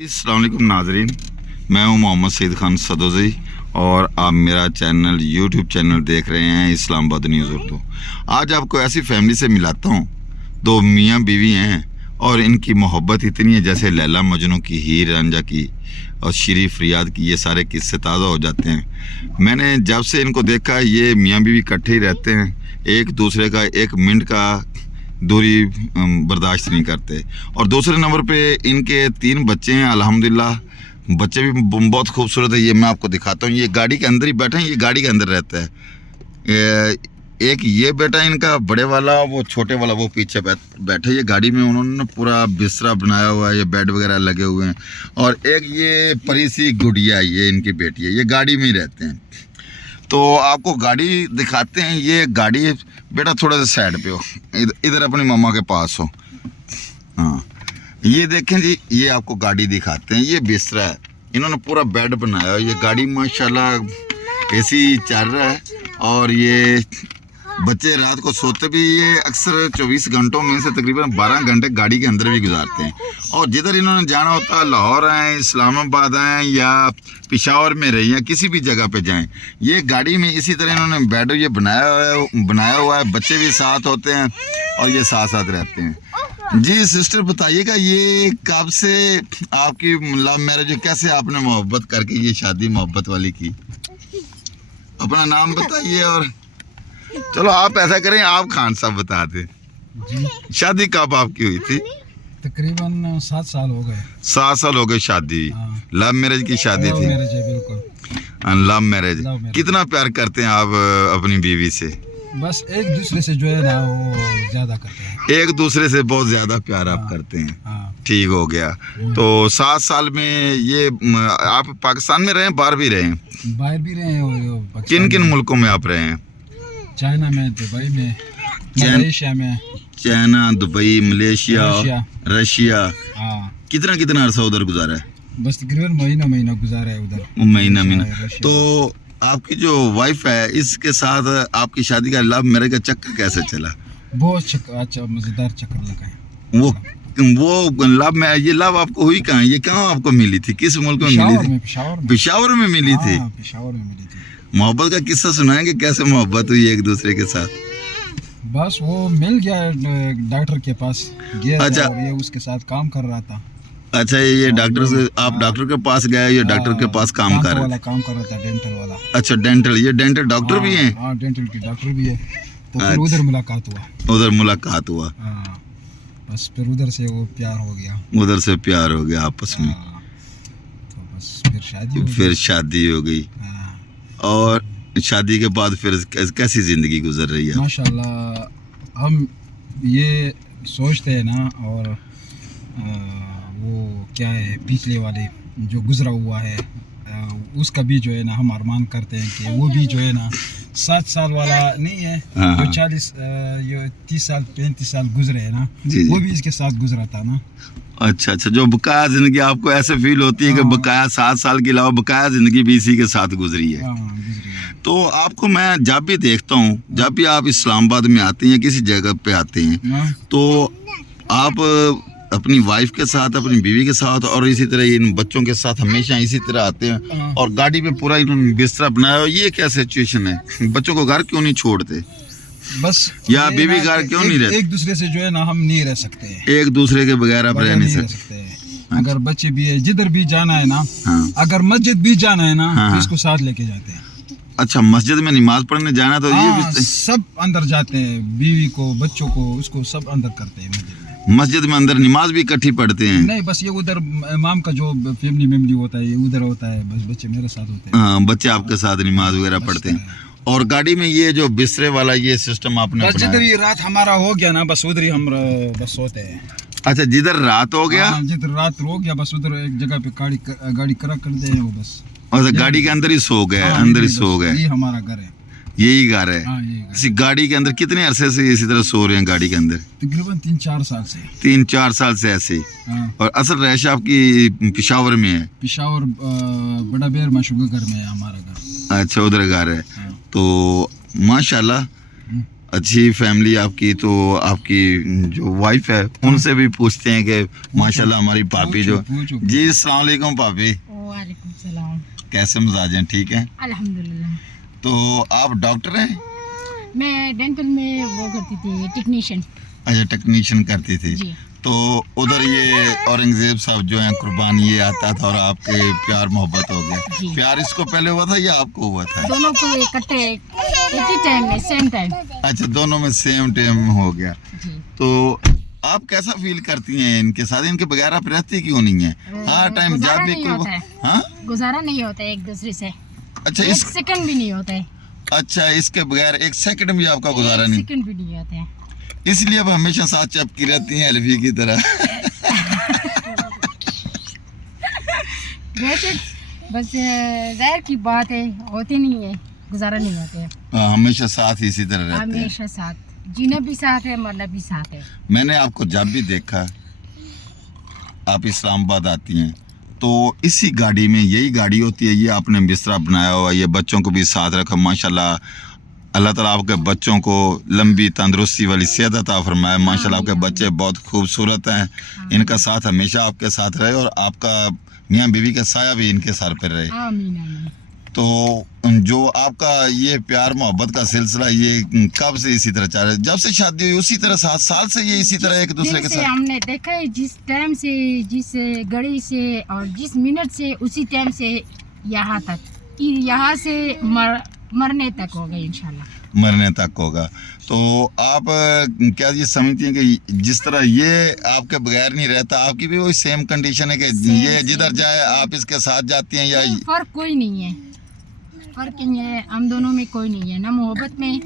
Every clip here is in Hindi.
अस्सलाम वालेकुम नाजरीन, मैं हूं मोहम्मद सईद खान सदोज़ी और आप मेरा चैनल यूट्यूब चैनल देख रहे हैं इस्लामाबाद न्यूज़ उर्दू। आज आपको ऐसी फैमिली से मिलाता हूं, दो मियाँ बीवी हैं और इनकी मोहब्बत इतनी है जैसे लैला मजनू की, हीर रांझा की और शरी फरियाद की, ये सारे किस्से ताज़ा हो जाते हैं। मैंने जब से इनको देखा, ये मियाँ बीवी इकट्ठे ही रहते हैं, एक दूसरे का एक मिनट का दूरी बर्दाश्त नहीं करते। और दूसरे नंबर पे इनके 3 बच्चे हैं अल्हम्दुलिल्लाह, बच्चे भी बहुत खूबसूरत है। ये मैं आपको दिखाता हूँ, ये गाड़ी के अंदर ही बैठे हैं, ये गाड़ी के अंदर रहता है। एक ये बेटा इनका बड़े वाला, वो छोटे वाला वो पीछे बैठे। ये गाड़ी में उन्होंने पूरा बिस्तरा बनाया हुआ है, ये बेड वगैरह लगे हुए हैं। और एक ये परी सी गुड़िया, ये इनकी बेटी है, ये गाड़ी में ही रहते हैं। तो आपको गाड़ी दिखाते हैं। ये गाड़ी, बेटा थोड़ा सा साइड पे हो, इधर अपनी मम्मा के पास हो। हाँ, ये देखें जी, ये आपको गाड़ी दिखाते हैं। ये बिस्तरा है, इन्होंने पूरा बेड बनाया है। ये गाड़ी माशाल्लाह एसी चल रहा है। और ये बच्चे रात को सोते भी, ये अक्सर 24 घंटों में से तकरीबन 12 घंटे गाड़ी के अंदर भी गुजारते हैं। और जिधर इन्होंने जाना होता है, लाहौर आएँ, इस्लामाबाद आएँ या पेशावर में रही या किसी भी जगह पे जाएं, ये गाड़ी में इसी तरह इन्होंने बेड ये बनाया हुआ है। बच्चे भी साथ होते हैं और ये साथ साथ रहते हैं। जी सिस्टर बताइएगा, ये कब से आपकी लव मैरिज है? कैसे आपने मोहब्बत करके ये शादी मोहब्बत वाली की? अपना नाम बताइए। और चलो आप ऐसा करें, आप खान साहब बता दें जी, शादी कब आपकी हुई थी? तकरीबन 7 साल हो गए। 7 साल हो गए शादी। हाँ। लव मैरिज की शादी लव थी? मैरिज है, बिल्कुल लव मैरिज। Love marriage. कितना प्यार करते हैं आप अपनी बीवी से? बस एक दूसरे से जो है ना, वो ज्यादा करते हैं। एक दूसरे से बहुत ज्यादा प्यार आप हाँ। करते हैं। हाँ। ठीक हो गया। तो 7 साल में ये आप पाकिस्तान में रहे, बाहर भी रहे? बाहर भी रहे हैं और पाकिस्तान किन किन में। मुल्कों में आप रहे हैं? चाइना में, दुबई में, मलेशिया में। China, Dubai, Malaysia, Russia. हाँ, कितना अरसा उधर गुजारा है? बस तकरीबन महीना गुजारा है उधर। महीना। रशिया। तो आपकी जो वाइफ है, इसके साथ आपकी शादी का लव मैरिज का चक्कर कैसे चला? बहुत अच्छा मजेदार चक्कर लगा है। वो लव में, ये लव आपको हुई कहाँ? ये कहाँ आपको मिली थी? किस मुल्क में मिली थी? पेशावर में मिली थी। पेशावर में मिली थी। मोहब्बत का किस्सा सुनाएंगे, कैसे मोहब्बत हुई एक दूसरे के साथ? बस वो मिल गया, डॉक्टर के पास गया। अच्छा। और ये उसके साथ काम कर रहा था। अच्छा, ये डॉक्टर से, आप डॉक्टर के पास गए? ये डॉक्टर के पास काम कर रहा काम कर रहा था, डेंटल वाला। अच्छा, डेंटल। ये डेंटल डॉक्टर भी हैं? हाँ, डेंटल की डॉक्टर भी है। तो फिर अच्छा। उधर मुलाकात हुआ। उधर मुलाकात हुआ। हाँ, बस फिर उधर से वो प्यार हो गया। उधर से प्यार हो गया आपस में। हाँ, तो बस फिर शादी हो गई। फिर शादी हो गई। हाँ, और शादी के बाद फिर कैसी जिंदगी गुजर रही है? माशाल्लाह हम ये सोचते हैं ना, और वो क्या है, पिछले वाले जो गुजरा हुआ है, उसका भी जो है ना हम अरमान करते हैं कि वो भी जो है ना 7 साल वाला नहीं है, हाँ। जो 40 ये 30 साल 35 साल गुजरे है ना, जी, वो जी। भी इसके साथ गुजरा था ना। अच्छा, जो बकाया जिंदगी आपको ऐसे फील होती है कि हाँ। बकाया 7 साल के अलावा बकाया जिंदगी भी इसी के साथ गुजरी है। हाँ, गुजरी है। तो आपको मैं जब भी देखता हूँ, जब भी आप इस्लामाबाद में आते हैं, किसी जगह पे आते हैं, हाँ, तो आप अपनी वाइफ के साथ, अपनी बीवी के साथ और इसी तरह इन बच्चों के साथ हमेशा इसी तरह आते हैं। हाँ। और गाड़ी में पूरा इन्होंने बिस्तरा बनाया हुआ। ये क्या सिचुएशन है? बच्चों को घर क्यों नहीं छोड़ते? बस या ये बीवी ना, घर क्यों नहीं रहते? एक दूसरे से जो है ना हम नहीं रह सकते हैं। एक दूसरे के बगैर आप रह नहीं रह सकते? सकते हैं। अगर बच्चे भी है, जिधर भी जाना है ना, हाँ। अगर मस्जिद भी जाना है ना, हाँ। तो इसको साथ लेके जाते हैं। अच्छा, मस्जिद में नमाज पढ़ने जाना तो ये हाँ, भी सब अंदर जाते हैं, बीवी को, बच्चों को, उसको सब अंदर करते हैं मस्जिद में। मस्जिद में अंदर नमाज भी इकट्ठी पढ़ते हैं? नहीं, बस ये उधर इमाम का जो फैमिली मेमली होता है, ये उधर होता है। बस बच्चे मेरे साथ होते हैं। हाँ, बच्चे आपके साथ नमाज वगैरह पढ़ते हैं। और गाड़ी में ये जो बिस्तरे वाला ये सिस्टम आपने बस जिधर बनाया? ये रात हमारा हो गया ना, बस उधर ही हम बस सोते हैं। अच्छा, जिधर रात हो गया, हाँ, जिधर रात हो गया, बस उधर एक जगह पे गाड़ी करा करते हैं वो बस। और गाड़ी के अंदर ही सो गए? हाँ, अंदर ही बस सो गए? ये हमारा घर है। यही घर है? हाँ, ये घर। इसी गाड़ी के अंदर कितने अरसे से इसी तरह सो रहे हैं गाड़ी के अंदर? तकरीबन 3-4 साल से। 3-4 साल से ऐसे? हाँ, और असल रैश आपकी पेशावर में है? पेशावर बड़ा बेर माशुगा घर में है हमारा घर। अच्छा, उधर घर है। हाँ। तो माशाल्लाह अच्छी फैमिली आपकी, तो आपकी जो वाइफ है उनसे भी पूछते हैं कि माशाल्लाह हमारी भाभी जो पूछो। जी। अस्सलाम वालेकुम भाभी, वालेकुम सलाम। कैसे मिजाज हैं? ठीक है। अल्हम्दुलिल्लाह। तो आप डॉक्टर हैं? मैं डेंटल में वो करती थी, टेक्नीशियन। अच्छा, टेक्नीशियन करती थी। जी। तो उधर ये औरंगजेब साहब जो हैं कुर्बान, ये आता था और आपके प्यार मोहब्बत हो गया। जी। प्यार इसको पहले हुआ था या आपको हुआ था? दोनों को इकट्ठे एक ही टाइम में, सेम टाइम। अच्छा, दोनों में सेम टाइम हो गया। जी। तो आप कैसा फील करती हैं इनके साथ? इनके बगैर आप रहती क्यों नहीं है? हर टाइम जब गुजारा भी नहीं होता है। हाँ, गुजारा नहीं होता है एक दूसरे से। अच्छा एक इस सेकंड भी नहीं होता है। अच्छा, इसके बगैर एक सेकंड भी आपका गुजारा एक नहीं, सेकंड भी नहीं होता है। इसलिए अब हमेशा साथ चपकी रहती हैं एल्फी की तरह। वैसे बस जाहिर की बात है, होती नहीं है, गुजारा नहीं होता है। हाँ, हमेशा साथ ही इसी तरह रहते हैं। हमेशा साथ, जीना भी साथ है, मरना भी साथ है। मैंने आपको जब भी देखा आप इस्लामाबाद आती हैं तो इसी गाड़ी में, यही गाड़ी होती है, ये आपने बिस्तरा बनाया हुआ, ये बच्चों को भी साथ रखा माशाल्लाह। अल्लाह ताला आपके बच्चों को लंबी तंदुरुस्ती वाली सेहत अता फरमाए। माशाल्लाह आपके बच्चे बहुत खूबसूरत हैं, इनका साथ हमेशा आपके साथ रहे और आपका मियाँ बीवी का साया भी इनके सर पर रहे। आमीन आमीन। तो जो आपका ये प्यार मोहब्बत का सिलसिला ये कब से इसी तरह चल रहा है? जब से शादी हुई उसी तरह 7 साल से ये इसी तरह एक दूसरे के दिन से साथ? हमने देखा है, जिस टाइम से, जिस घड़ी से और जिस मिनट से, उसी टाइम से यहाँ तक, यहाँ से मरने तक होगा इंशाल्लाह। मरने तक होगा। तो आप क्या ये समझती हैं कि जिस तरह ये आपके बगैर नहीं रहता, आपकी भी वही सेम कंडीशन है कि ये जिधर जाए आप इसके साथ जाती हैं? या फर्क कोई नहीं है, फर्क नहीं है, हम दोनों में कोई नहीं है, ना मोहब्बत में,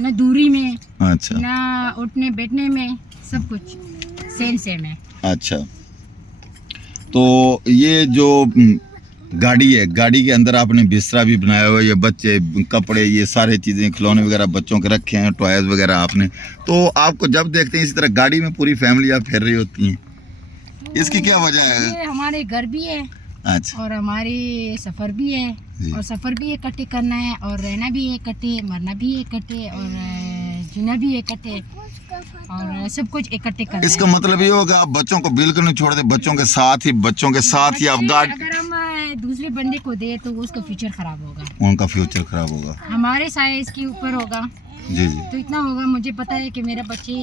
ना दूरी में, अच्छा ना उठने बैठने में, सब कुछ सेम सेम है। अच्छा। तो ये जो गाड़ी है, गाड़ी के अंदर आपने बिस्तरा भी बनाया हुआ है, ये बच्चे कपड़े, ये सारे चीज़ें, खिलौने वगैरह बच्चों के रखे हैं, टॉयज वगैरह आपने। तो आपको जब देखते हैं इसी तरह गाड़ी में पूरी फैमिली आप फिर रही होती हैं, इसकी क्या वजह है? ये हमारे घर भी है अच्छा और हमारे सफ़र भी है, जी। और सफ़र भी इकट्ठे करना है, और रहना भी इकट्ठे, मरना भी इकट्ठे, और जीना भी इकट्ठे, और सब कुछ इकट्ठे करना इसका है। मतलब ये होगा आप बच्चों को बिल्कुल नहीं छोड़ दे, बच्चों के साथ ही आप बच्चे गाड़ी, अगर हम दूसरे बंदे को दे तो उसका फ्यूचर खराब होगा, उनका फ्यूचर खराब होगा। हमारे साइज के ऊपर होगा। जी जी। तो इतना होगा, मुझे पता है कि मेरा बच्चे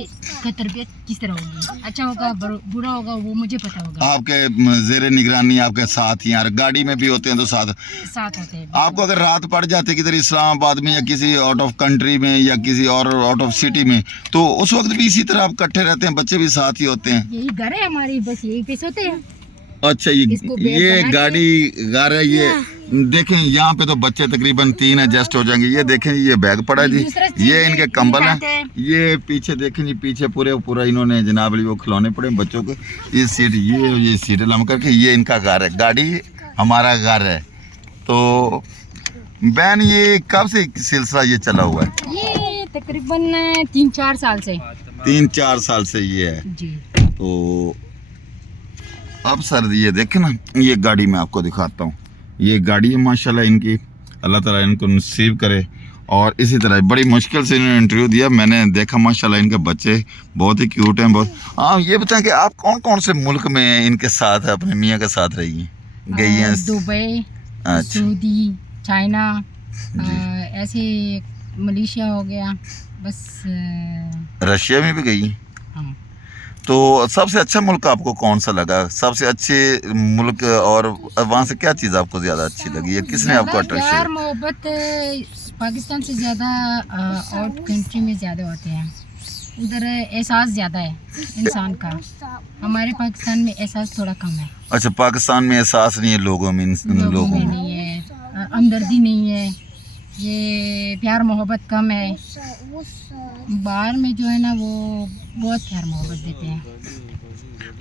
का तरबियत किस तरह होगी, अच्छा होगा बुरा होगा, वो मुझे पता होगा। आपके जेरे निगरानी आपके साथ ही, यार गाड़ी में भी होते हैं तो साथ साथ होते हैं। आपको अगर रात पड़ जाती है किधर इस्लामाबाद में या किसी आउट ऑफ कंट्री में या किसी और आउट ऑफ सिटी में, तो उस वक्त भी इसी तरह आप इकट्ठे रहते हैं, बच्चे भी साथ ही होते हैं? यही घर है हमारी, बस यही पे सोते हैं। अच्छा, इसको बेड ये बना के- गाड़ी घर है ये। देखें यहाँ पे तो बच्चे तकरीबन 3 एडजस्ट हो जाएंगे। ये देखें, ये बैग पड़ा जी, दूसरा चीज़ ये इनके कंबल खाते हैं, हैं। ये पीछे देखें जी, पीछे पूरा इन्होंने जनाब वो खिलौने पड़े हैं बच्चों को। ये सीट, ये सीट लम करके, ये इनका घर है, गाड़ी हमारा घर है। तो बहन, ये कब से सिलसिला ये चला हुआ है? ये तकरीबन 3-4 साल से। 3-4 साल से ये है। जी। तो अब सर ये देखें ना, ये गाड़ी मैं आपको दिखाता हूँ, ये गाड़ी है माशाल्लाह इनकी, अल्लाह ताला इनको नसीब करे। और इसी तरह बड़ी मुश्किल से इन्होंने इंटरव्यू दिया, मैंने देखा माशाल्लाह इनके बच्चे बहुत ही क्यूट हैं बहुत। हाँ, ये बताएं कि आप कौन कौन से मुल्क में इनके साथ अपने मियाँ के साथ रही हैं, गई हैं? दुबई, अच्छा सऊदी, चाइना, जी। ऐसे मलेशिया हो गया, बस। रशिया में भी गई हैं? हाँ। तो सबसे अच्छा मुल्क आपको कौन सा लगा, सबसे अच्छे मुल्क, और वहाँ से क्या चीज़ आपको ज़्यादा अच्छी लगी है, किसने आपको प्यार अट्रैक्शन? मोहब्बत पाकिस्तान से ज़्यादा आउट कंट्री में ज़्यादा होते हैं, उधर एहसास ज़्यादा है इंसान का, हमारे पाकिस्तान में एहसास थोड़ा कम है। अच्छा, पाकिस्तान में एहसास नहीं है लोगों में, लोगों में नहीं है, हमदर्दी नहीं है, ये प्यार मोहब्बत कम है। बाहर में जो है ना, वो बहुत प्यार मोहब्बत देते हैं।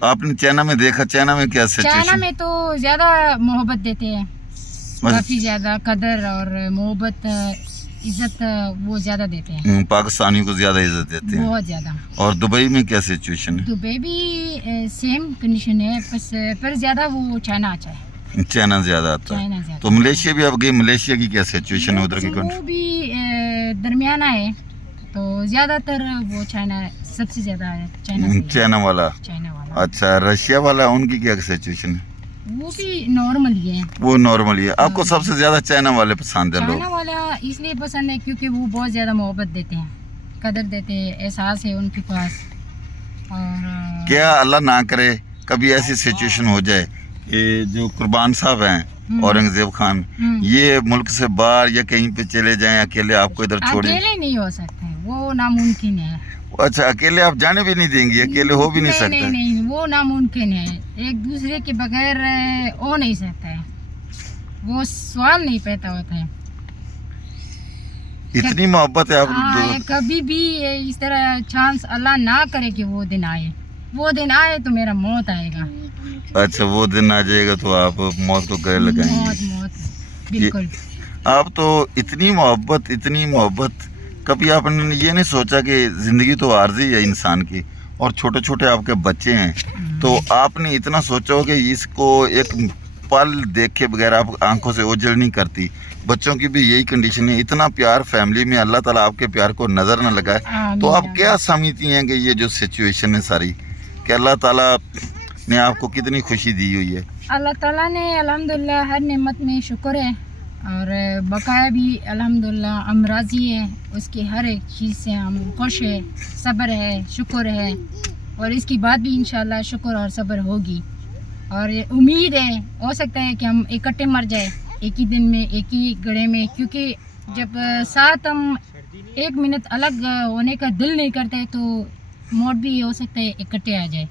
आपने चाइना में देखा, चाइना में क्या चाइना सिचुएशन? में तो ज़्यादा मोहब्बत देते हैं, काफ़ी ज़्यादा कदर और मोहब्बत, इज्जत वो ज़्यादा देते हैं, पाकिस्तानियों को ज़्यादा इज्जत देते हैं। बहुत ज़्यादा। और दुबई में क्या सिचुएशन है? दुबई भी सेम कंडीशन है, बस पर ज़्यादा वो चाइना अच्छा है, चाइना ज़्यादा आता है। चाइना ज़्यादा। तो मलेशिया भी आप गई, मलेशिया की क्या सिचुएशन है उधर की? वो भी दरमियाना है, तो ज़्यादातर वो चाइना, सबसे ज़्यादा चाइना से ही है। चाइना वाला। चाइना वाला अच्छा, रशिया वाला उनकी क्या सिचुएशन है? वो भी नॉर्मल ही है। वो नॉर्मल ही है। आपको सबसे ज्यादा चाइना वाले पसंद है लोग? चाइना वाला इसलिए पसंद है क्योंकि वो बहुत ज़्यादा मोहब्बत देते हैं, कदर देते हैं, एहसास है उनके पास। और क्या अल्लाह ना करे कभी ऐसी सिचुएशन हो जाए कि जो कुर्बान साहब हैं औरंगजेब खान, ये मुल्क से बाहर या कहीं पे चले जाएं अकेले, आपको इधर छोड़े? अकेले नहीं हो सकते, वो नामुमकिन है। अच्छा, अकेले आप जाने भी नहीं देंगे? अकेले हो भी नहीं सकते? नहीं नहीं, वो नामुमकिन है। एक दूसरे के बगैर हो नहीं सकता है, वो सवाल नहीं पैदा होता है। इतनी मोहब्बत है आप कभी भी इस तरह चांस अल्लाह ना करे कि वो दिन आए, वो दिन आए तो मेरा मौत आएगा। अच्छा, वो दिन आ जाएगा तो आप मौत को गले लगाएंगे? मौत बिल्कुल। आप तो इतनी मोहब्बत कभी आपने ये नहीं सोचा कि ज़िंदगी तो आर्जी है इंसान की, और छोटे छोटे आपके बच्चे हैं, तो आपने इतना सोचा हो कि इसको एक पल देखे बगैर आप आंखों से ओझल नहीं करती? बच्चों की भी यही कंडीशन है। इतना प्यार फैमिली में, अल्लाह ताला आपके प्यार को नज़र ना लगाए, तो आप क्या समझती हैं कि ये जो सिचुएशन है सारी, कि अल्लाह ताला ने आपको कितनी खुशी दी हुई है? अल्लाह ताला ने अल्हम्दुलिल्लाह हर नेमत में शुक्र है, और बकाया भी अल्हम्दुलिल्लाह हम राज़ी है उसकी, हर एक चीज़ से हम खुश है, सब्र है, शुक्र है, और इसकी बात भी इंशाल्लाह शुक्र और सब्र होगी। और उम्मीद है, हो सकता है कि हम इकट्ठे मर जाए एक ही दिन में, एक ही गड़े में, क्योंकि जब साथ हम एक मिनट अलग होने का दिल नहीं करते तो मौत भी हो सकता है इकट्ठे आ जाए।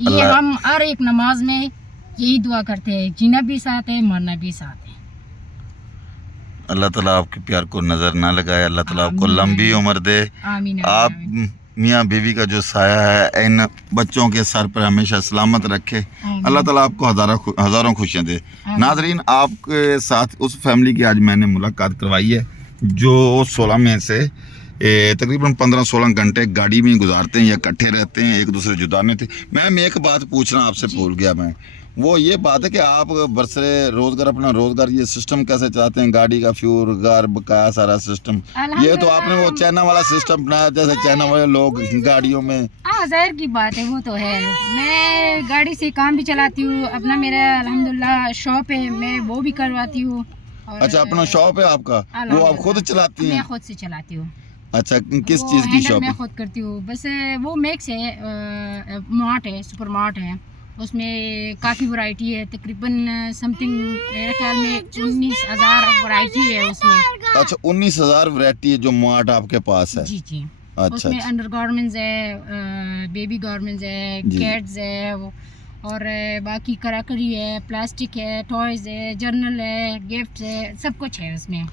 ये हम हर एक नमाज में यही दुआ करते हैं, जीना भी साथ है, मरना भी साथ है। अल्लाह ताला आपके प्यार को नज़र ना लगाए, अल्लाह ताला आपको लंबी उम्र दे। आमीन। आप मियाँ बीवी का जो साया है इन बच्चों के सर पर हमेशा सलामत रखे। अल्लाह ताला आपको हज़ारों खुशियाँ दे। नाज़रीन, आपके साथ उस फैमिली की आज मैंने मुलाकात करवाई है जो 16 में से तकरीबन 15-16 घंटे गाड़ी में गुजारते हैं या इकट्ठे रहते हैं, एक दूसरे जुदा नहीं थे। मैम, एक बात पूछना आपसे भूल गया मैं, वो ये बात है कि आप बरसरे रोजगार अपना रोजगार ये सिस्टम कैसे चाहते हैं? गाड़ी का फ्यूल, घर, बकाया सारा सिस्टम, ये तो आपने वो चाइना वाला सिस्टम बनाया, जैसे चाइना वाले लोग गाड़ियों में। हाँ, जाहिर की बात है, वो तो है। मैं गाड़ी से काम भी चलाती हूँ, अपना मेरा अल्हम्दुलिल्लाह शॉप है, मैं वो भी करवाती हूँ। अच्छा, अपना शॉप है आपका, वो आप खुद चलाती हैं? मैं खुद से चलाती हूँ। अच्छा, किस चीज़ की शॉप? मैं खुद करती हूँ, बस वो मैक्स है, मार्ट है, सुपर मार्ट है, उसमें काफ़ी वैरायटी है, तकरीबन समथिंग मेरे ख्याल में 19,000 वैरायटी है उसमें। अच्छा, 19,000 वैरायटी है जो मार्ट आपके पास है? जी जी। अच्छा, उसमें अंडर गारमेंट्स है, बेबी गारमेंट्स है, कैट्स है, और बाकी कराकरी है, प्लास्टिक है, टॉयज है, जर्नल है, गिफ्ट है, सब कुछ है उसमें।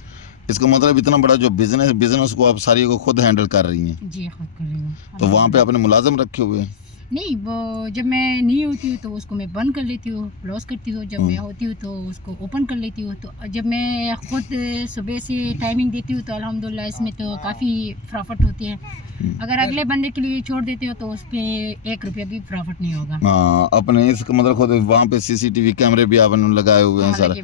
इसका मतलब इतना बड़ा जो बिजनेस को आप सारी को खुद हैंडल कर रही हैं? जी, खुद कर रही हूँ। तो वहाँ पे आपने मुलाजिम रखे हुए हैं? नहीं, वो जब मैं नहीं होती हूँ तो उसको मैं बंद कर लेती हूँ, क्लोज करती हूँ। जब मैं होती हूँ तो उसको ओपन कर लेती हूँ। तो जब मैं खुद सुबह से टाइमिंग देती हूँ तो अल्हम्दुलिल्लाह इसमें तो काफ़ी प्रॉफिट होती है। अगर अगले बंदे के लिए छोड़ देते हो तो उस पर 1 रुपया भी प्रॉफिट नहीं होगा। हाँ, अपने इसका मतलब खुद वहाँ पे CCTV कैमरे भी आपने लगाए हुए हैं सारा,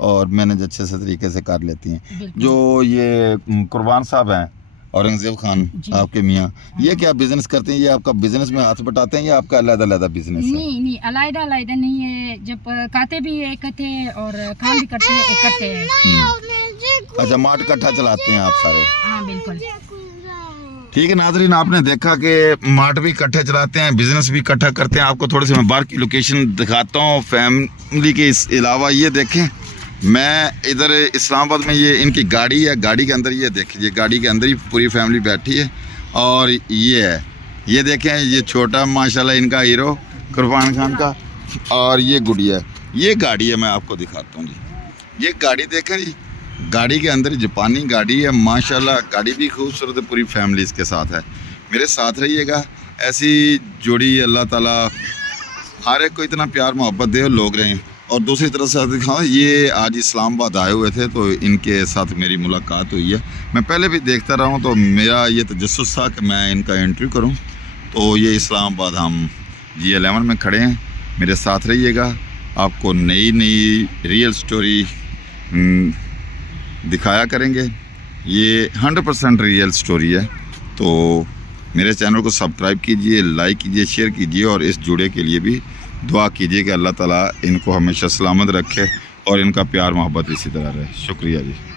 और मैनेज अच्छे से तरीके से कर लेती हैं। जो ये कुर्बान साहब हैं औरंगजेब खान आपके मियाँ, ये क्या बिजनेस करते हैं? ये आपका बिजनेस में हाथ बटाते हैं या आपका अलग-अलग बिजनेस है? नहीं, अलग-अलग नहीं है। जब खाते भी इकट्ठे हैं और काम भी करते हैं इकट्ठे। अच्छा, मार्ट इकट्ठा चलाते हैं आप सारे? हाँ, बिल्कुल। ठीक है नाज़रीन, आपने देखा कि मार्ट भी इकट्ठे चलाते हैं, बिजनेस भी इकट्ठा करते हैं। आपको थोड़ी सी मैं बाहर की लोकेशन दिखाता हूँ फैमिली के अलावा। ये देखें, मैं इधर इस्लामाबाद में, ये इनकी गाड़ी है, गाड़ी के अंदर ये देखिए, गाड़ी के अंदर ही पूरी फैमिली बैठी है। और ये है, ये देखें, ये छोटा माशाल्लाह इनका हीरो कुर्बान खान का, और ये गुड़िया, ये गाड़ी है, मैं आपको दिखाता हूँ जी। ये गाड़ी देखें जी, गाड़ी के अंदर जापानी गाड़ी है माशाल्लाह, गाड़ी भी खूबसूरत है, पूरी फैमिली इसके साथ है। मेरे साथ रहिएगा, ऐसी जोड़ी अल्लाह ताला हर एक को इतना प्यार मोहब्बत दे और लोग रहें। और दूसरी तरफ से दिखाओ, ये आज इस्लामाबाद आए हुए थे तो इनके साथ मेरी मुलाकात हुई है। मैं पहले भी देखता रहा हूँ तो मेरा ये तजस्सुस था कि मैं इनका इंटरव्यू करूँ। तो ये इस्लामाबाद हम G11 में खड़े हैं, मेरे साथ रहिएगा, आपको नई रियल स्टोरी दिखाया करेंगे। ये 100% रियल स्टोरी है। तो मेरे चैनल को सब्सक्राइब कीजिए, लाइक कीजिए, शेयर कीजिए और इस जुड़े के लिए भी दुआ कीजिए कि अल्लाह ताला इनको हमेशा सलामत रखे और इनका प्यार मोहब्बत इसी तरह रहे। शुक्रिया जी।